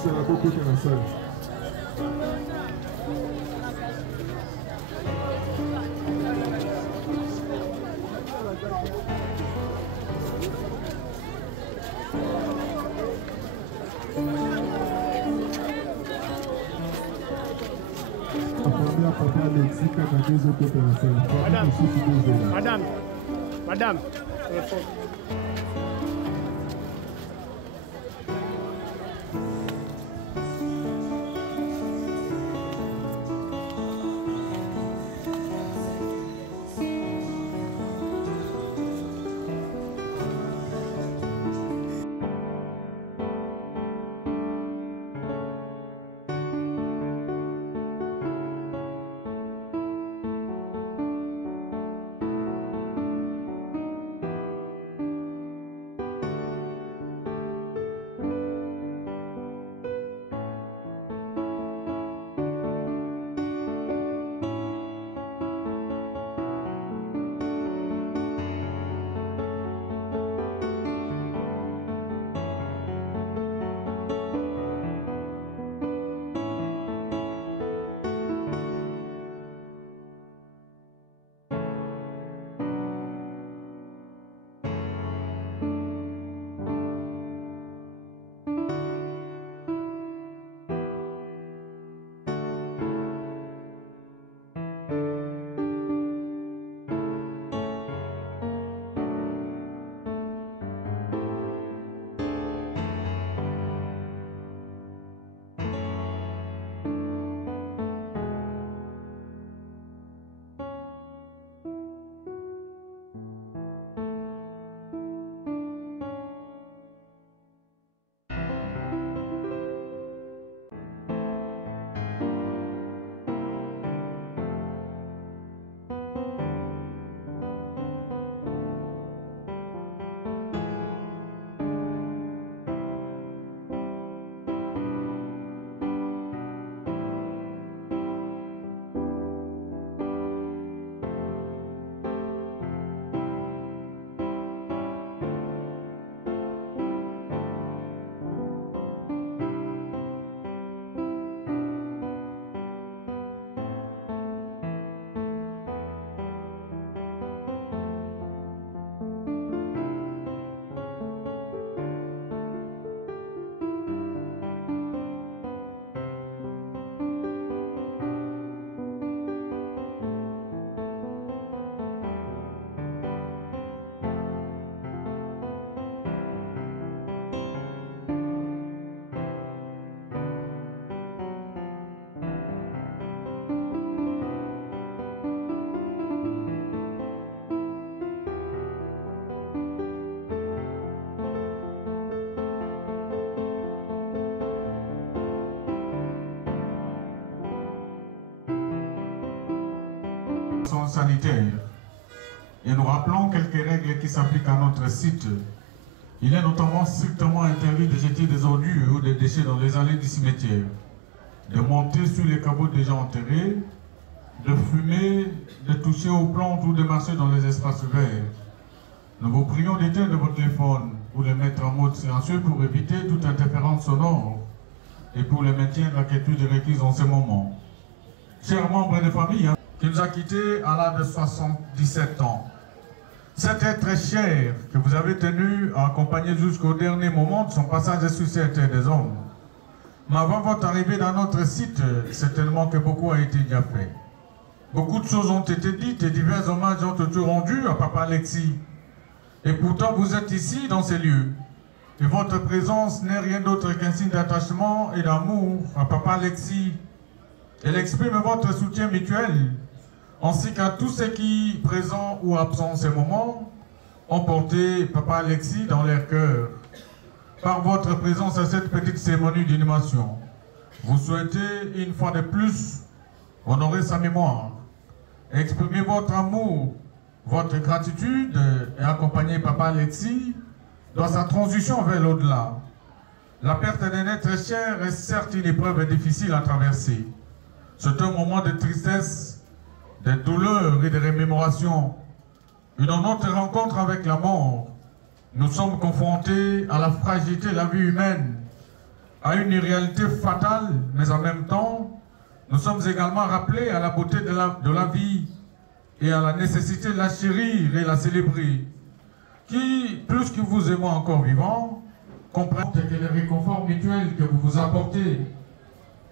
C'est la coco qui est la seule. Madame. sanitaires. Et nous rappelons quelques règles qui s'appliquent à notre site. Il est notamment strictement interdit de jeter des ordures ou des déchets dans les allées du cimetière, de monter sur les caveaux déjà enterrés, de fumer, de toucher aux plantes ou de marcher dans les espaces verts. Nous vous prions d'éteindre votre téléphone ou de le mettre en mode silencieux pour éviter toute interférence sonore et pour le maintien de la quiétude requise en ce moment. Chers membres de famille, qui nous a quittés à l'âge de 77 ans, cet être cher que vous avez tenu à accompagner jusqu'au dernier moment de son passage sur cette terre des hommes. Mais avant votre arrivée dans notre site, certainement que beaucoup a été déjà fait. Beaucoup de choses ont été dites et divers hommages ont été rendus à Papa Alexis. Et pourtant, vous êtes ici, dans ces lieux. Et votre présence n'est rien d'autre qu'un signe d'attachement et d'amour à Papa Alexis. Elle exprime votre soutien mutuel, ainsi qu'à tous ceux qui, présents ou absents en ces moments, ont porté Papa Alexis dans leur cœur. Par votre présence à cette petite cérémonie d'inhumation, vous souhaitez une fois de plus honorer sa mémoire, exprimer votre amour, votre gratitude et accompagner Papa Alexis dans sa transition vers l'au-delà. La perte d'un être cher est certes une épreuve difficile à traverser. C'est un moment de tristesse, de douleur et de rémémoration. Et dans notre rencontre avec la mort, nous sommes confrontés à la fragilité de la vie humaine, à une réalité fatale, mais en même temps, nous sommes également rappelés à la beauté de la vie et à la nécessité de la chérir et la célébrer. Qui, plus que vous aimant encore vivant, comprennent que le réconfort mutuel que vous vous apportez,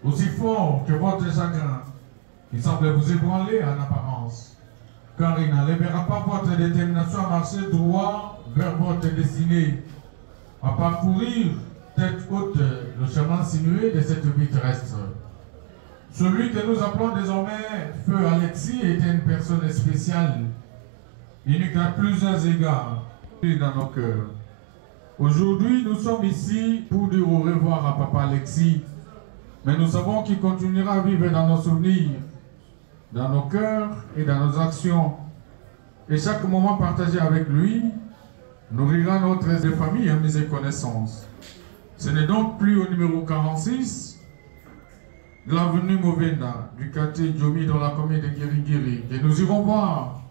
aussi fort que votre chagrin, il semble vous ébranler en apparence, car il n'enlèvera pas votre détermination à marcher droit vers votre destinée, à parcourir tête haute le chemin sinueux de cette vie terrestre. Celui que nous appelons désormais Feu Alexis était une personne spéciale, unique à plusieurs égards dans nos cœurs. Aujourd'hui, nous sommes ici pour dire au revoir à Papa Alexis, mais nous savons qu'il continuera à vivre dans nos souvenirs, dans nos cœurs et dans nos actions. Et chaque moment partagé avec lui nourrira notre famille, amis et connaissances. Ce n'est donc plus au numéro 46 de l'avenue Movenda, du quartier Djomi dans la commune de Guériguiri, que nous irons voir,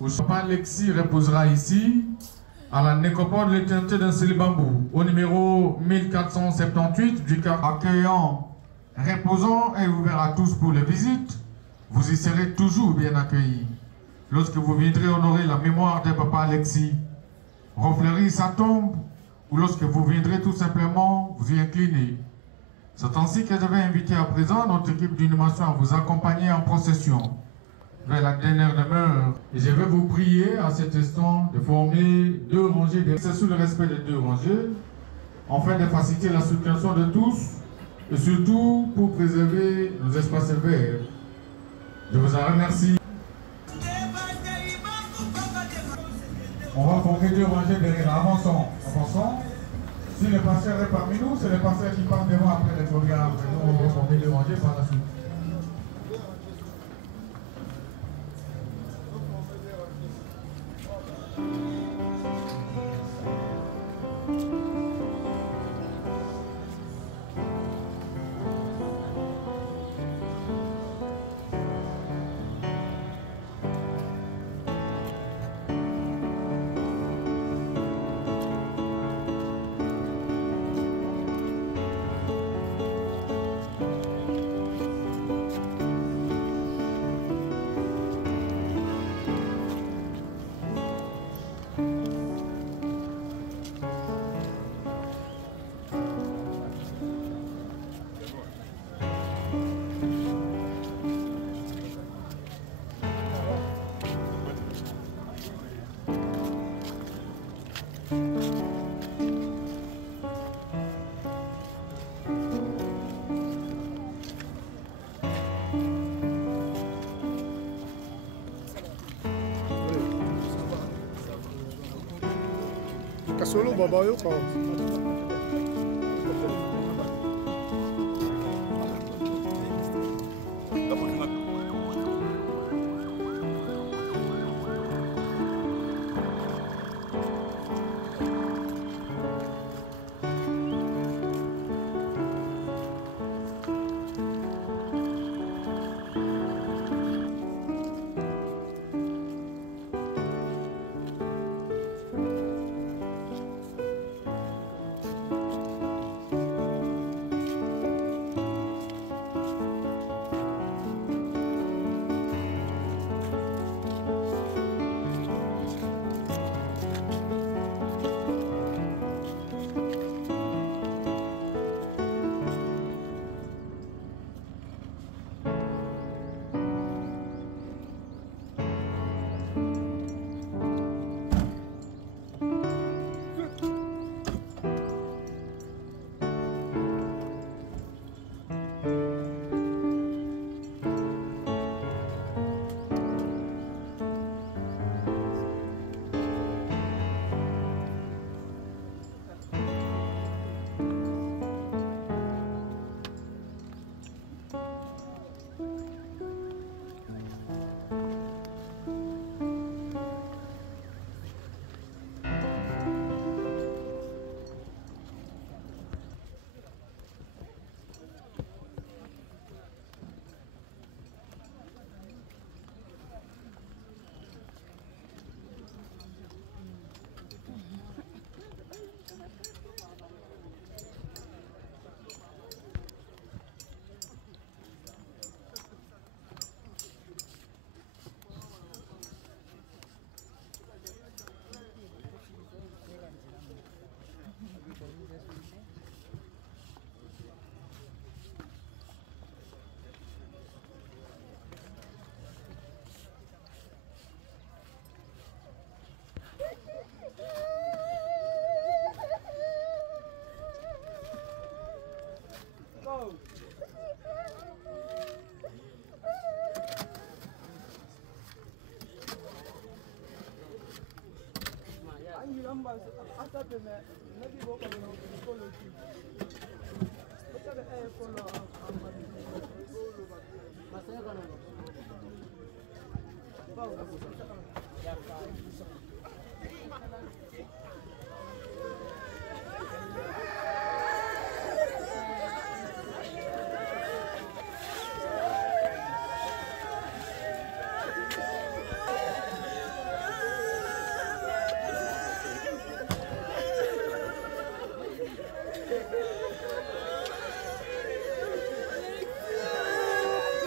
où Papa Alexis reposera ici, à la nécropole de l'éternité d'un Bambou, au numéro 1478 du quartier accueillant, reposant et ouvert à tous pour les visites. Vous y serez toujours bien accueillis. Lorsque vous viendrez honorer la mémoire de Papa Alexis, refleurir sa tombe, ou lorsque vous viendrez tout simplement vous y incliner. C'est ainsi que je vais inviter à présent notre équipe d'inhumation à vous accompagner en procession vers la dernière demeure. Et je vais vous prier à cet instant de former deux rangées, c'est sous le respect des deux rangées, afin de faciliter la circulation de tous et surtout pour préserver nos espaces verts. Je vous en remercie. On va former deux rangées derrière. Avançons. Si le pasteur est parmi nous, c'est le pasteur qui part devant après les programmes. Nous, on va former deux rangées par la suite. Solo baba yok abi.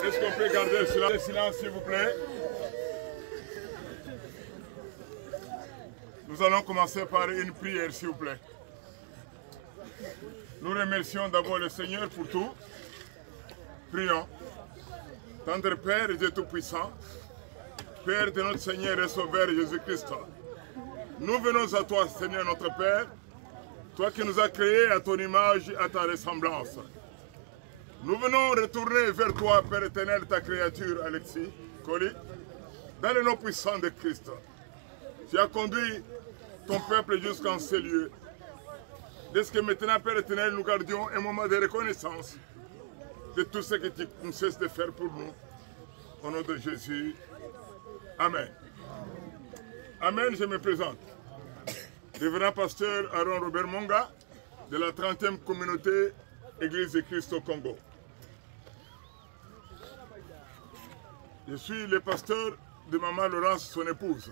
Est-ce qu'on peut garder le silence, s'il vous plaît? Nous allons commencer par une prière, s'il vous plaît. Nous remercions d'abord le Seigneur pour tout. Prions. Tendre Père et Dieu Tout-Puissant, Père de notre Seigneur et Sauveur Jésus-Christ, nous venons à toi, Seigneur notre Père, toi qui nous as créés à ton image et à ta ressemblance. Nous venons retourner vers toi, Père éternel, ta créature, Alexis Colli, dans le nom puissant de Christ. Tu as conduit ton peuple jusqu'en ces lieux. Dès que maintenant, Père éternel, nous gardions un moment de reconnaissance de tout ce que tu ne cesses de faire pour nous. Au nom de Jésus. Amen. Amen, je me présente. Révérend pasteur Aaron Robert Monga, de la 30e communauté Église de Christ au Congo. Je suis le pasteur de maman Laurence, son épouse.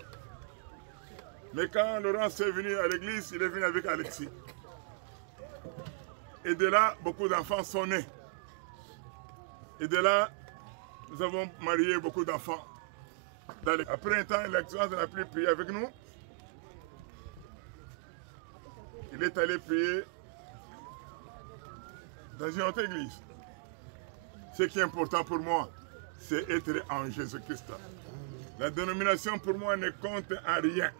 Mais quand Laurence est venu à l'église, il est venu avec Alexis. Et de là, beaucoup d'enfants sont nés. Et de là, nous avons marié beaucoup d'enfants. Après un temps, l'excellence n'a plus prié avec nous. Il est allé prier dans une autre église. Ce qui est important pour moi, c'est être en Jésus-Christ. La dénomination pour moi ne compte en rien.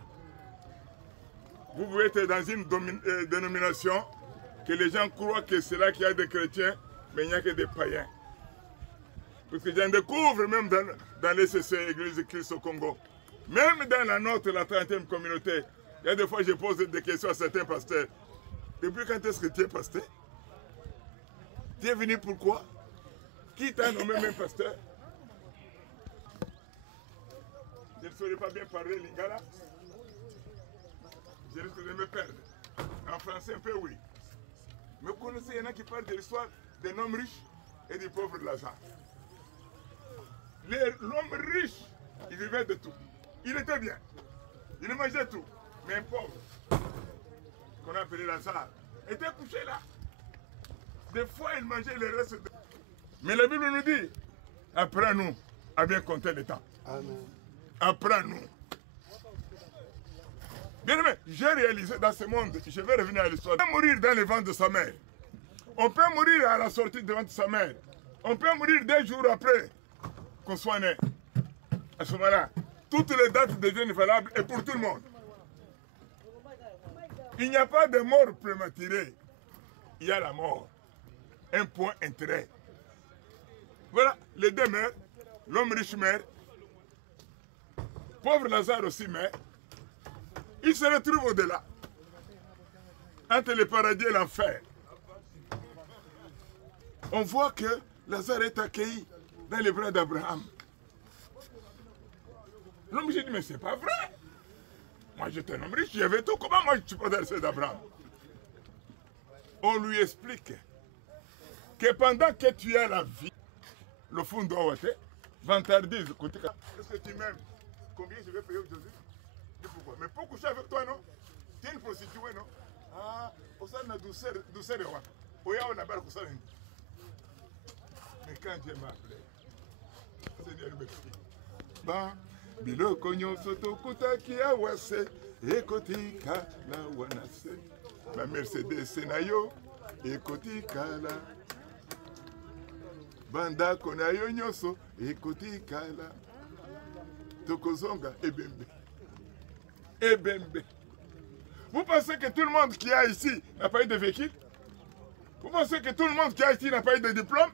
Vous pouvez être dans une dénomination que les gens croient que c'est là qu'il y a des chrétiens, mais il n'y a que des païens. Parce que j'en découvre même dans les CC, Église de Christ au Congo. Même dans la nôtre, la 30e communauté, il y a des fois je pose des questions à certains pasteurs. Depuis quand est-ce que tu es pasteur? Tu es venu pourquoi? Qui t'a nommé même pasteur? Je ne saurais pas bien parler lingala. Je risque de me perdre. En français, un peu oui. Mais vous connaissez, il y en a qui parlent de l'histoire d'un homme riche et du pauvre Lazare. L'homme riche, il vivait de tout. Il était bien. Il mangeait tout. Mais un pauvre, qu'on a appelé Lazare, était couché là. Des fois, il mangeait les restes. Mais la Bible nous dit, apprends-nous à bien compter le temps. Amen. Apprends-nous. Bien aimé, j'ai réalisé dans ce monde, je vais revenir à l'histoire. On peut mourir dans le ventre de sa mère. On peut mourir à la sortie de ventre de sa mère. On peut mourir 2 jours après qu'on soit né. À ce moment-là, toutes les dates deviennent valables et pour tout le monde. Il n'y a pas de mort prématurée. Il y a la mort. Un point intérêt. Voilà, les deux meurent. L'homme riche meurt. Pauvre Lazare aussi meurt. Il se retrouve au-delà, entre le paradis et l'enfer. On voit que Lazare est accueilli dans les bras d'Abraham. L'homme dit, mais c'est pas vrai. Moi j'étais un homme riche, j'avais tout. Comment moi je peux adresser d'Abraham? On lui explique que pendant que tu as la vie, le fond doit être, vantardise, est-ce que tu m'aimes? Combien je vais payer aujourd'hui? Pourquoi? Mais pour coucher avec toi, non? Tu es une prostituée, non? Ah, ça a douceur de roi. On a barre ça. Mais quand Dieu m'a appelé, Seigneur, merci. Ba, biloko nyonso tokuta kia wase, ekotika la wanase. La Mercedes Senayo, ekotika la. Banda konayo nyonso, ekotika la. Tokozonga, ebembe. Ebembe. Vous pensez que tout le monde qui est ici n'a pas eu de véhicule? Vous pensez que tout le monde qui est ici n'a pas eu de diplôme?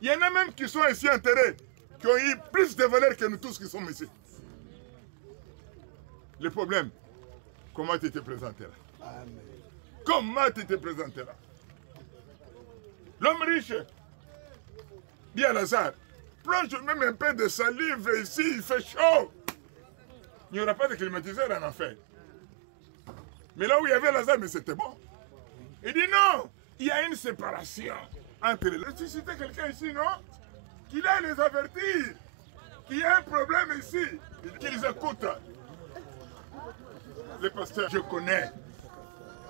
Il y en a même qui sont ici enterrés, qui ont eu plus de valeur que nous tous qui sommes ici. Le problème, Comment tu t'es présenté là? Comment tu t'es présenté là? L'homme riche, dit à Lazare, plonge même un peu de salive ici, il fait chaud. Il n'y aura pas de climatiseur en enfer. Mais là où il y avait Lazare, mais c'était bon. Il dit non, il y a une séparation entre les... Ressusciter quelqu'un ici, non? Qu'il aille les avertir qu'il y a un problème ici, qu'ils écoutent. Les pasteurs, je connais.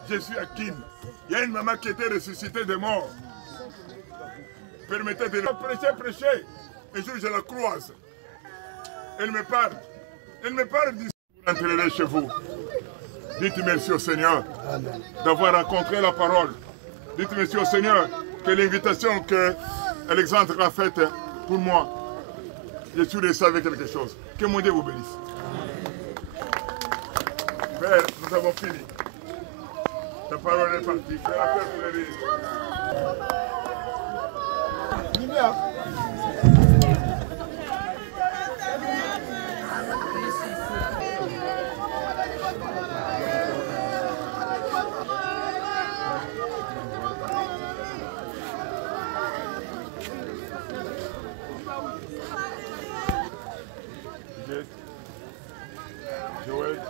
Je suis à Kim. Il y a une maman qui était ressuscitée de mort. Permettez de prêcher. Un jour, je la croise. Elle me parle. Elle me parle d'ici. Vous entrerez chez vous. Dites merci au Seigneur d'avoir rencontré la parole. Dites merci au Seigneur que l'invitation que Alexandre a faite pour moi, je suis resté avec quelque chose. Que mon Dieu vous bénisse. Père, nous avons fini. Ta parole est partie. Fais la paix pour les Joël,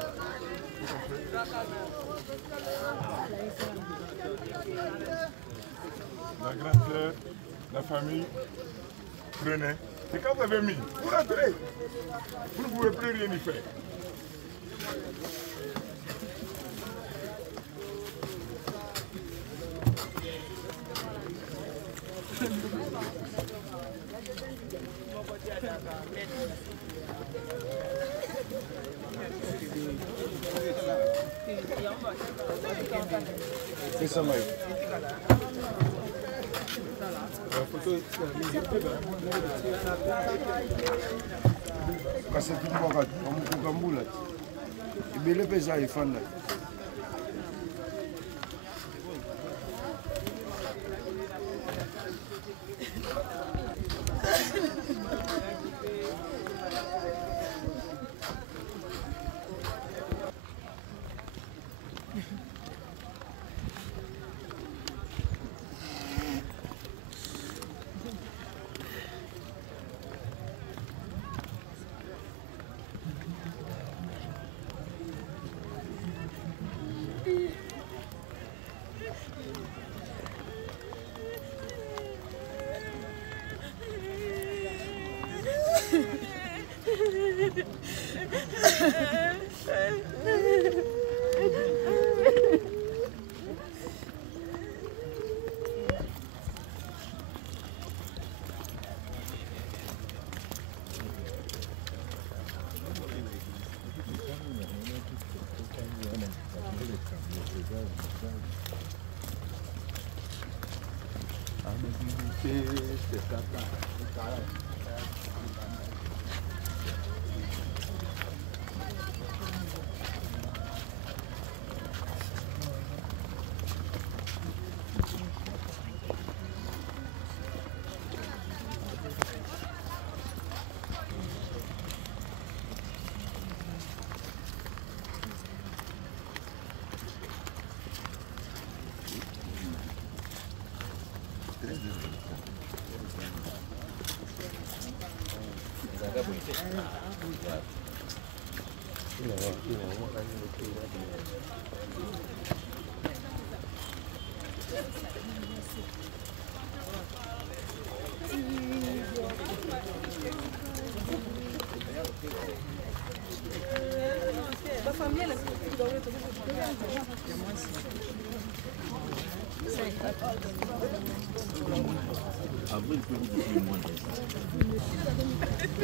la grande sœur, la famille, prenez. Et quand vous avez mis, vous rentrez. Vous ne pouvez plus rien y faire. C'est ça, Maï. La photo, kasi tumbaka amukukambula ibele pesa ifana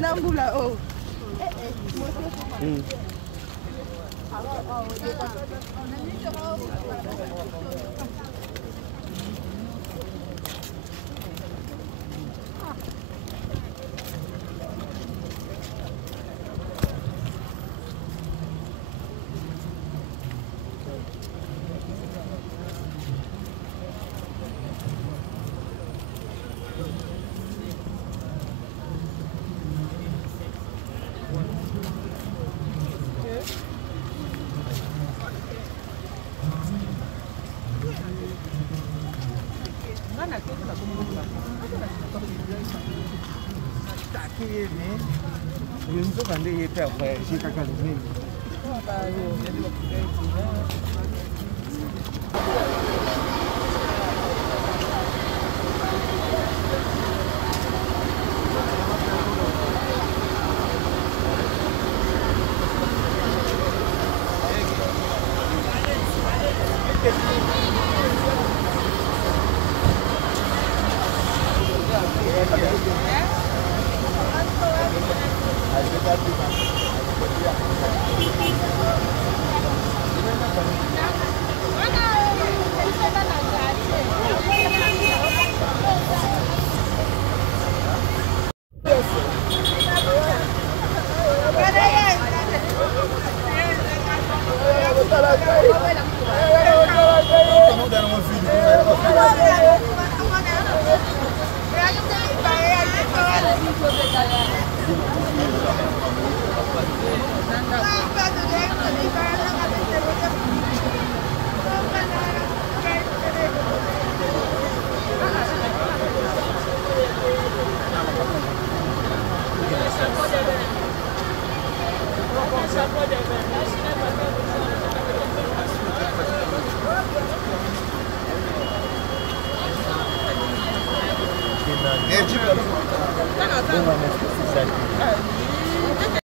Nambula oh.